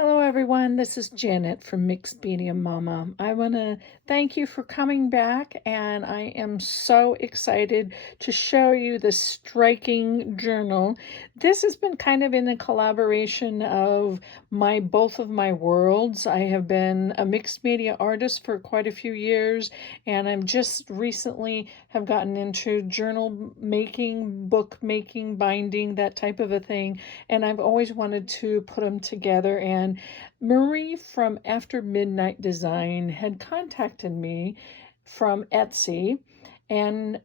Hello everyone, this is Janet from Mixed Media Mama. I want to thank you for coming back, and I am so excited to show you this striking journal. This has been kind of in a collaboration of both of my worlds. I have been a mixed media artist for quite a few years, and I've just recently have gotten into journal making, book making, binding, that type of a thing, and I've always wanted to put them together. And Marie from After Midnight Design had contacted me from Etsy, and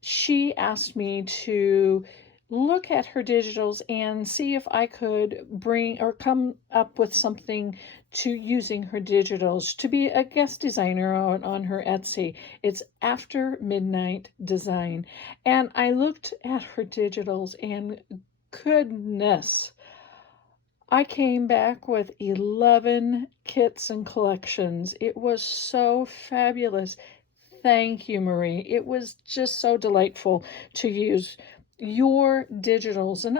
she asked me to look at her digitals and see if I could bring or come up with something to using her digitals to be a guest designer on her Etsy. It's After Midnight Design. And I looked at her digitals, and goodness, I came back with 11 kits and collections. It was so fabulous. Thank you, Marie. It was just so delightful to use your digitals. And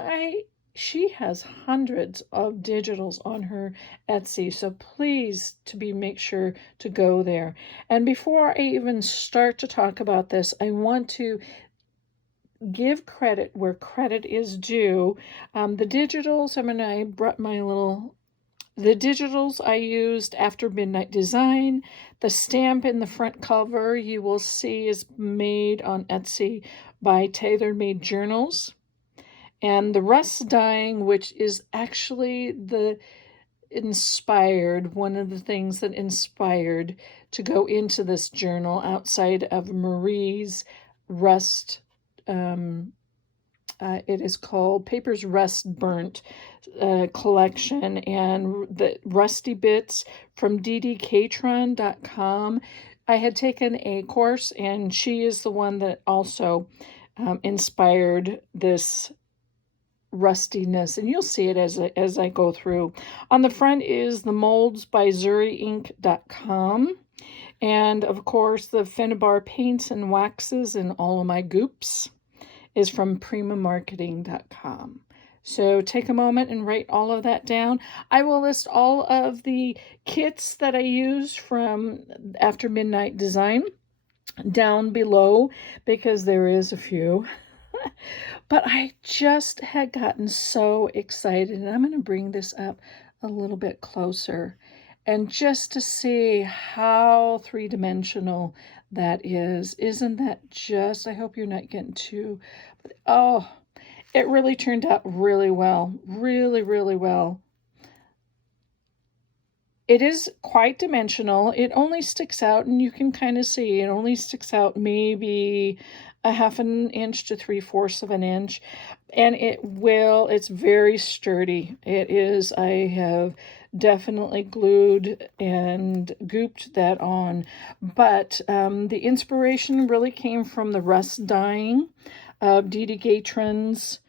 she has hundreds of digitals on her Etsy, so please make sure to go there. And before I even start to talk about this, I want to give credit where credit is due. The digitals, the digitals I used After Midnight Design. The stamp in the front cover you will see is made on Etsy by Tailor Made Journals. And the rust dyeing, which is actually one of the things that inspired to go into this journal outside of Marie's rust. It is called Paper's Rust Burnt collection, and the Rusty Bits from ddkatron.com. I had taken a course, and she is the one that also inspired this rustiness, and you'll see it as I go through. On the front is the Moulds by zuriink.com. And of course, the Finnabair paints and waxes and all of my Goops is from primamarketing.com. So take a moment and write all of that down. I will list all of the kits that I use from After Midnight Design down below, because there is a few. But I just had gotten so excited, and I'm going to bring this up a little bit closer, and just to see how three-dimensional that is. Isn't that just, I hope you're not getting too, but oh, it really turned out really well. Really, really well. It is quite dimensional. It only sticks out, and you can kind of see, it only sticks out maybe a 1/2 inch to 3/4 of an inch. And it's very sturdy. It is, I have definitely glued and gooped that on. But the inspiration really came from the rust dyeing of Didi Gatron's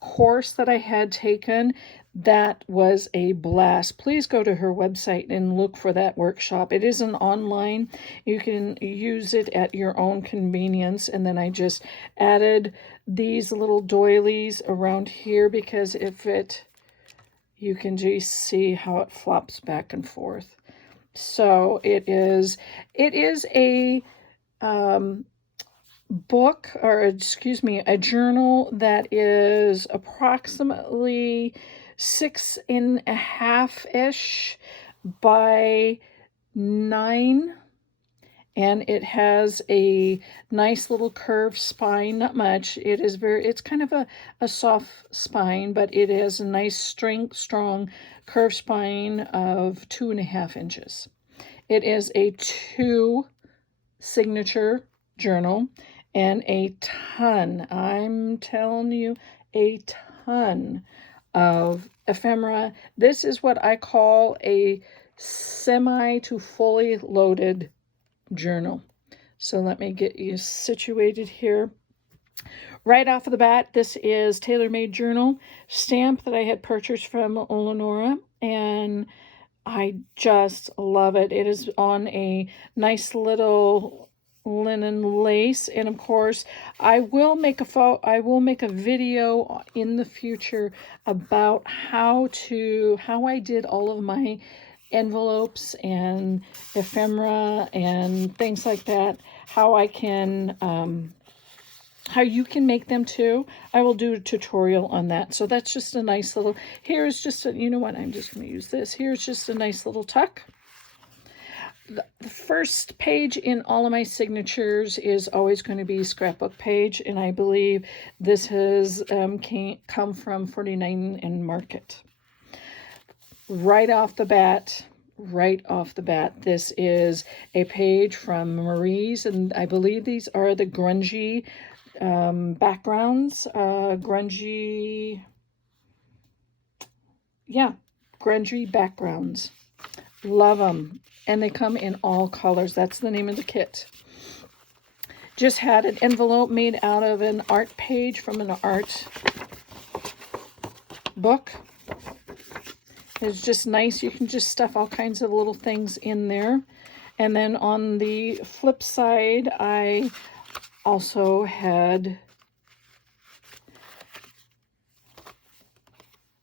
course that I had taken. That was a blast. Please go to her website and look for that workshop. It isn't online. You can use it at your own convenience. And then I just added these little doilies around here, because you can just see how it flops back and forth. So it is a book, or excuse me, a journal that is approximately 6.5-ish by 9, and it has a nice little curved spine. Not much. It's kind of a soft spine, but it has a nice strong curved spine of 2.5 inches. It is a 2 signature journal, and I'm telling you, a ton of ephemera. This is what I call a semi to fully loaded journal. So let me get you situated here. Right off of the bat, this is Tailor Made Journal stamp that I had purchased from Eleonora, and I just love it. It is on a nice little linen lace. And of course, I will make a video in the future about how I did all of my envelopes and ephemera and things like that, how I can how you can make them too. I will do a tutorial on that. So that's just a nice little, here's just a, you know what, I'm just going to use this. Here's just a nice little tuck. The first page in all of my signatures is always going to be scrapbook page, and I believe this has come from 49 and Market. Right off the bat, this is a page from Marie's, and I believe these are the grungy backgrounds. Grungy backgrounds. Love them. And they come in all colors. That's the name of the kit. Just had an envelope made out of an art page from an art book. It's just nice. You can just stuff all kinds of little things in there. And then on the flip side, I also had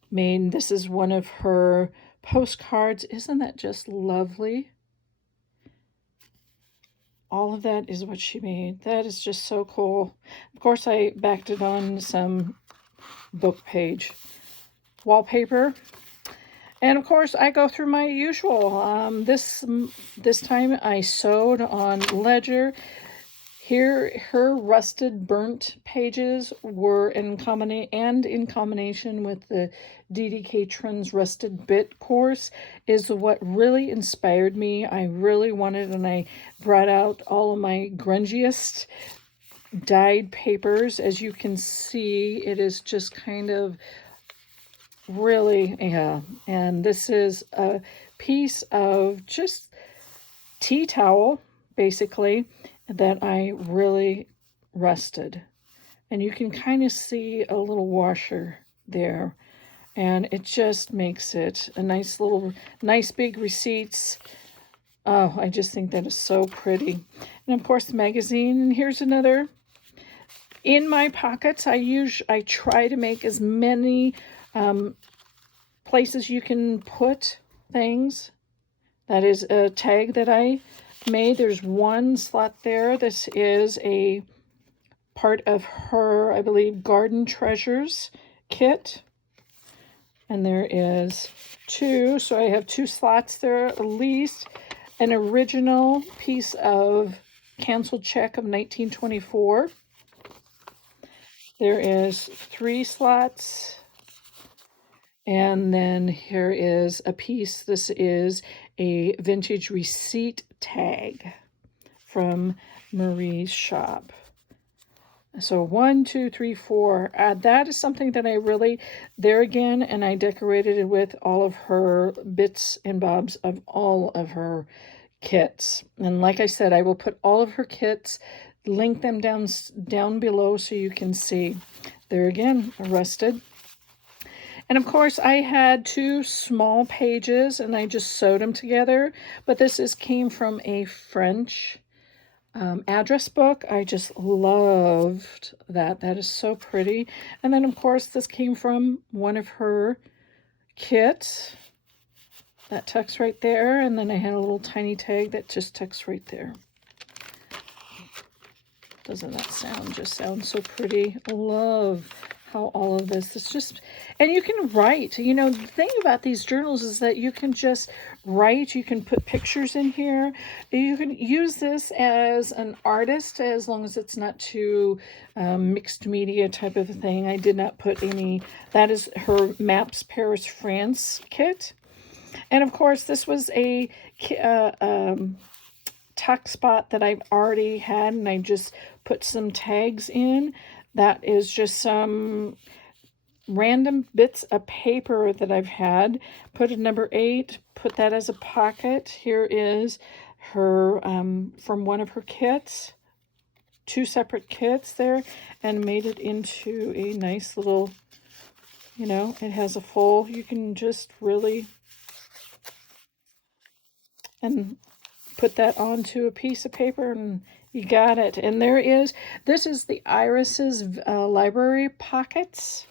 made, this is one of her postcards. Isn't that just lovely? All of that is what she made. That is just so cool. Of course, I backed it on some book page wallpaper. And of course, I go through my usual. This time I sewed on Ledger. Here, her rusted burnt pages were in combination with the DDK Trends Rusted Bit course is what really inspired me. I really wanted, and I brought out all of my grungiest dyed papers. As you can see, it is just kind of really, yeah. And this is a piece of just tea towel, basically, that I really rusted. And you can kind of see a little washer there. And it just makes it a nice big receipts. Oh, I just think that is so pretty. And of course, the magazine. And here's another. In my pockets, I try to make as many places you can put things. That is a tag that I made. There's one slot there. This is a part of her, I believe, Garden Treasures kit. And there is two, so I have two slots there at least. An original piece of canceled check of 1924. There is 3 slots. And then here is a piece. This is a vintage receipt tag from Marie's shop. So 1, 2, 3, 4. That is something that I really, there again, and I decorated it with all of her bits and bobs of all of her kits. And like I said, I will put all of her kits, link them down below so you can see. There again, rusted. And of course, I had 2 small pages, and I just sewed them together. But this came from a French address book. I just loved that. That is so pretty. And then, of course, this came from one of her kits. That tucks right there. And then I had a little tiny tag that just tucks right there. Doesn't that sound so pretty? I love how all of this is just, and you can write. You know, the thing about these journals is that you can just write. You can put pictures in here. You can use this as an artist, as long as it's not too mixed media type of a thing. I did not put any. That is her Maps Paris France kit. And of course, this was a tuck spot that I've already had, and I just put some tags in. That is just some random bits of paper that I've had. Put a number 8, put that as a pocket. Here is her, from one of her kits, 2 separate kits there, and made it into a nice little, you know, it has a full, you can just really, and put that onto a piece of paper, and You got it. And this is the Iris's library pockets.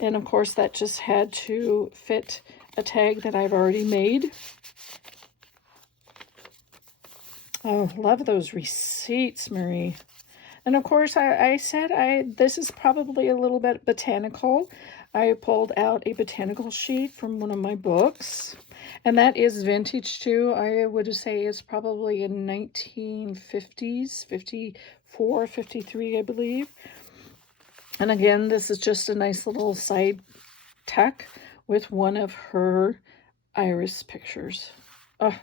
And of course that just had to fit a tag that I've already made. Oh, love those receipts, Marie. And of course, I said this is probably a little bit botanical. I pulled out a botanical sheet from one of my books. And that is vintage too. I would say it's probably in 1950s, 54, 53, I believe. And again, this is just a nice little side tuck with one of her iris pictures. Oh,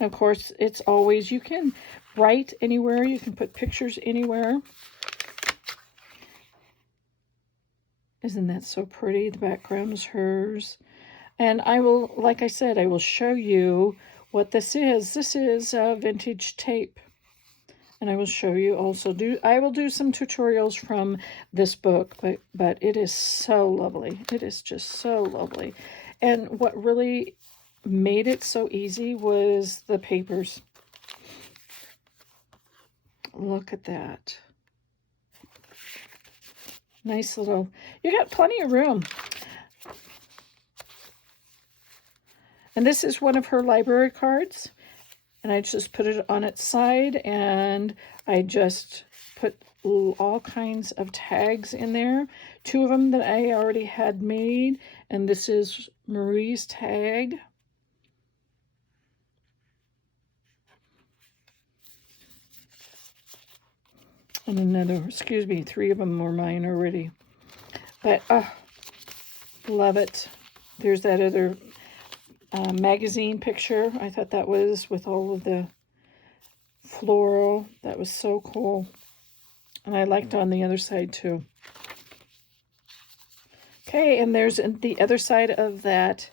of course, it's always, you can write anywhere, you can put pictures anywhere. Isn't that so pretty? The background is hers. And I will, like I said, I will show you what this is. This is vintage tape. And I will show you also, I will do some tutorials from this book, but it is so lovely. It is just so lovely. And what really made it so easy was the papers. Look at that. Nice little, you got plenty of room. And this is one of her library cards. And I just put it on its side, and I just put all kinds of tags in there. Two of them that I already had made, and this is Marie's tag. And another, excuse me, 3 of them were mine already. But, love it. There's that other magazine picture. I thought that was with all of the floral. That was so cool. And I liked on the other side too. Okay, and there's the other side of that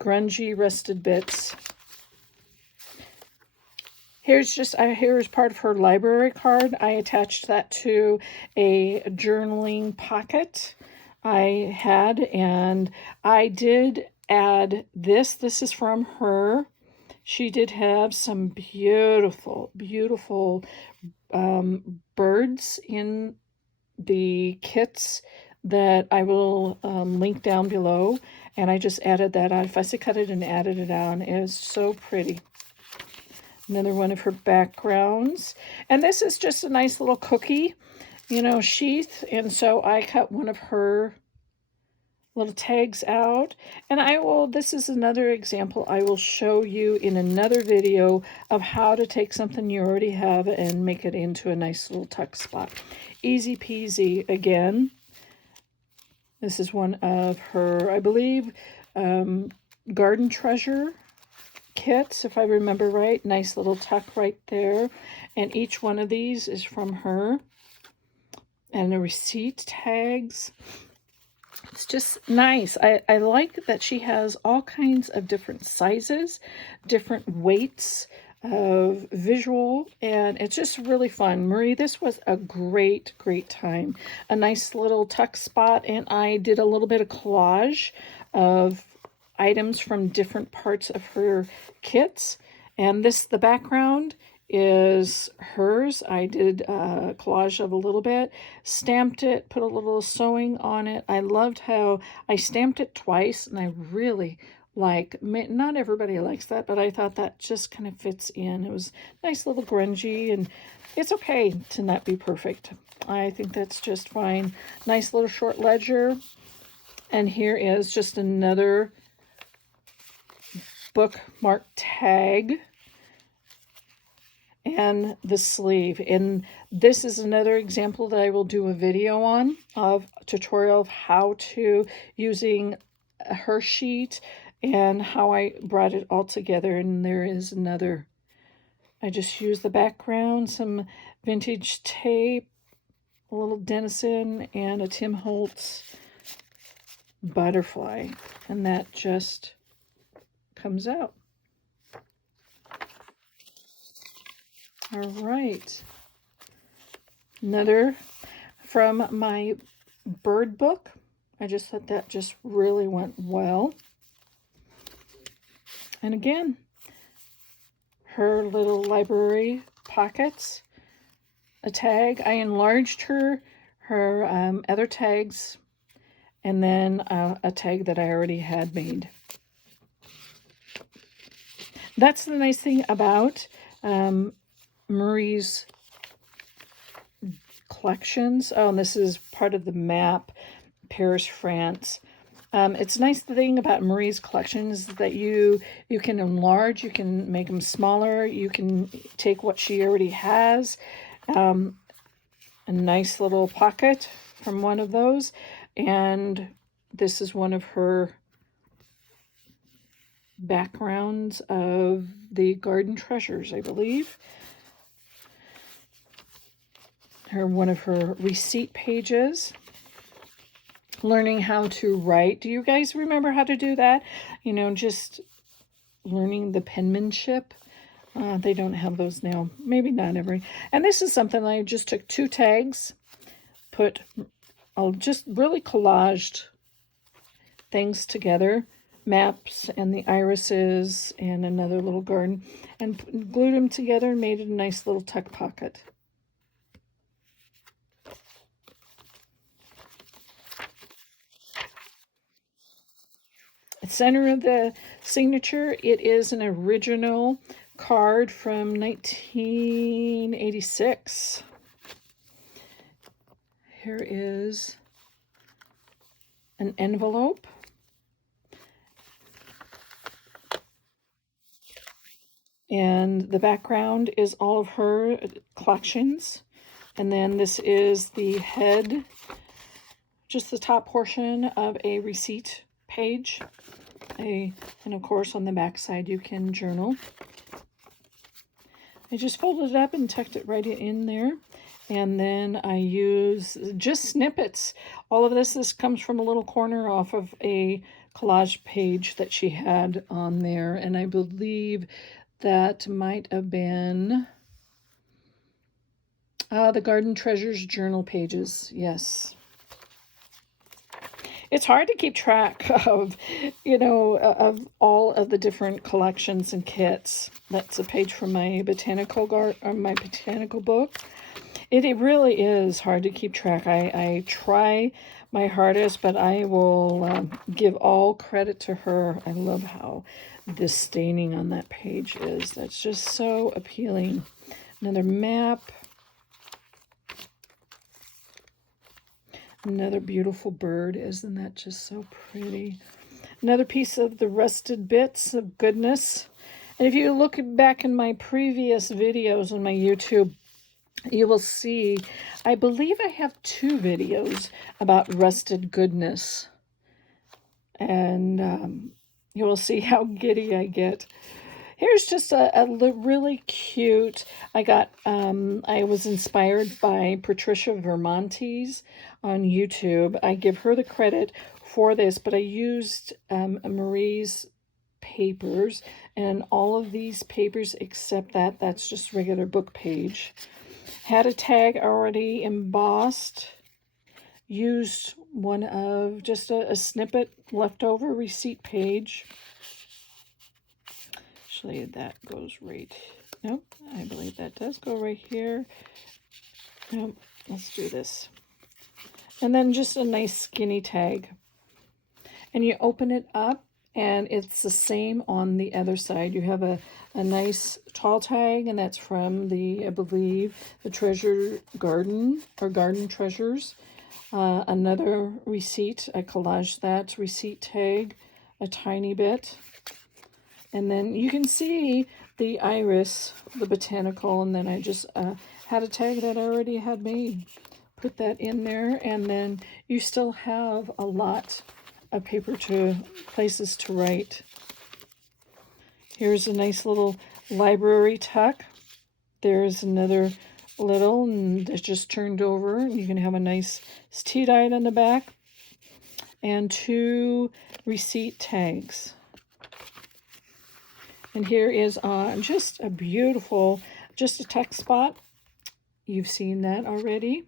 grungy rusted bits. Here's part of her library card. I attached that to a journaling pocket I had, and I did add this. This is from her. She did have some beautiful, beautiful birds in the kits that I will link down below. And I just added that on. I fussy cut it and added it on. It is so pretty. Another one of her backgrounds. And this is just a nice little cookie, sheath. And so I cut one of her little tags out. And this is another example I will show you in another video of how to take something you already have and make it into a nice little tuck spot. Easy peasy again. This is one of her, I believe, Garden Treasure kits, if I remember right. Nice little tuck right there. And each one of these is from her. And the receipt tags. It's just nice. I like that she has all kinds of different sizes, different weights of visual, and it's just really fun. Marie, this was a great, great time. A nice little tuck spot, and I did a little bit of collage of items from different parts of her kits. And the background is hers. I did a collage of a little bit, stamped it, put a little sewing on it. I loved how I stamped it twice, and I really not everybody likes that, but I thought that just kind of fits in. It was nice little grungy, and it's okay to not be perfect. I think that's just fine. Nice little short ledger. And here is just another bookmark tag. And the sleeve. And this is another example that I will do a video on, of a tutorial of how to using her sheet and how I brought it all together. And there is another. I just used the background, some vintage tape, a little Denison, and a Tim Holtz butterfly. And that just comes out. All right. Another from my bird book. I just thought that just really went well. And again, her little library pockets, a tag. I enlarged her other tags, and then a tag that I already had made. That's the nice thing about Marie's collections. Oh, and this is part of the map, Paris, France. It's nice thing about Marie's collections that you can enlarge, you can make them smaller, you can take what she already has. A nice little pocket from one of those, and this is one of her backgrounds of the Garden Treasures, I believe. One of her receipt pages. Learning how to write. Do you guys remember how to do that? You know, just learning the penmanship. They don't have those now. Maybe not every. And this is something I just took 2 tags, just really collaged things together, maps and the irises and another little garden, and glued them together and made it a nice little tuck pocket. Center of the signature, it is an original card from 1986. Here is an envelope. And the background is all of her collections. And then this is the head, just the top portion of a receipt page. And of course on the back side you can journal. I just folded it up and tucked it right in there. And then I use just snippets. All of this comes from a little corner off of a collage page that she had on there. And I believe that might have been the Garden Treasures journal pages. Yes. It's hard to keep track of, of all of the different collections and kits. That's a page from my botanical book. It really is hard to keep track. I try my hardest, but I will give all credit to her. I love how this staining on that page is. That's just so appealing. Another map. Another beautiful bird. Isn't that just so pretty? Another piece of the rusted bits of goodness. And if you look back in my previous videos on my YouTube, you will see, I believe I have 2 videos about rusted goodness. And you will see how giddy I get. Here's just a really cute, I was inspired by Patricia Vermontes on YouTube. I give her the credit for this, but I used Marie's papers, and all of these papers except that's just regular book page. Had a tag already embossed. Used one of just a snippet leftover receipt page. Actually, that goes right. Nope, I believe that does go right here. Nope, let's do this. And then just a nice skinny tag. And you open it up, and it's the same on the other side. You have a nice tall tag, and that's from I believe, the Treasure Garden, or Garden Treasures. Another receipt, I collaged that receipt tag a tiny bit. And then you can see the iris, the botanical, and then I just had a tag that I already had made. Put that in there, and then you still have a lot of places to write. Here's a nice little library tuck. There's another little, and it's just turned over. You can have a nice tea-dyed on the back. And 2 receipt tags. And here is just a beautiful, just a text spot. You've seen that already.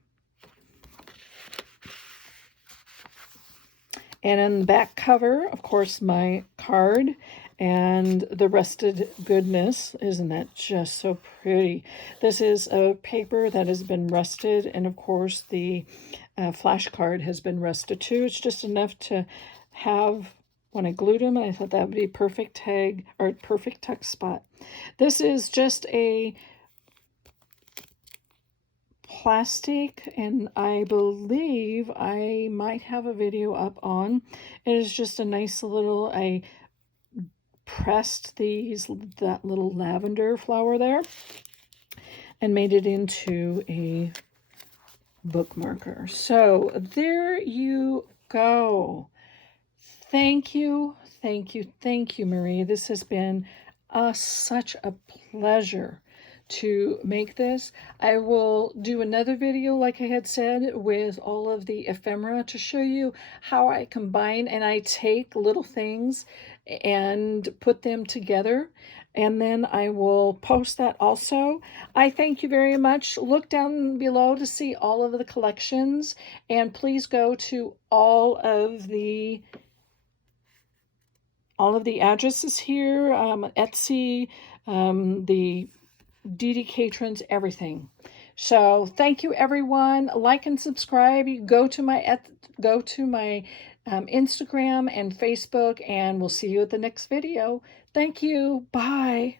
And in the back cover, of course, my card. and the rusted goodness. Isn't that just so pretty? This is a paper that has been rusted, and of course the flash card has been rusted too. It's just enough to have when I glued them. I thought that would be perfect tag or perfect tuck spot. This is just a plastic, and I believe I might have a video up on. It is just a nice little, I pressed that little lavender flower there and made it into a bookmarker. So there you go. Thank you, thank you, thank you, Marie. This has been such a pleasure to make this. I will do another video, like I had said, with all of the ephemera to show you how I combine and I take little things and put them together, and then I will post that also. I thank you very much. Look down below to see all of the collections, and please go to all of the addresses here, Etsy, the DDK Trends, everything. So thank you, everyone. Like and subscribe. You go to my Instagram and Facebook, and we'll see you at the next video. Thank you. Bye.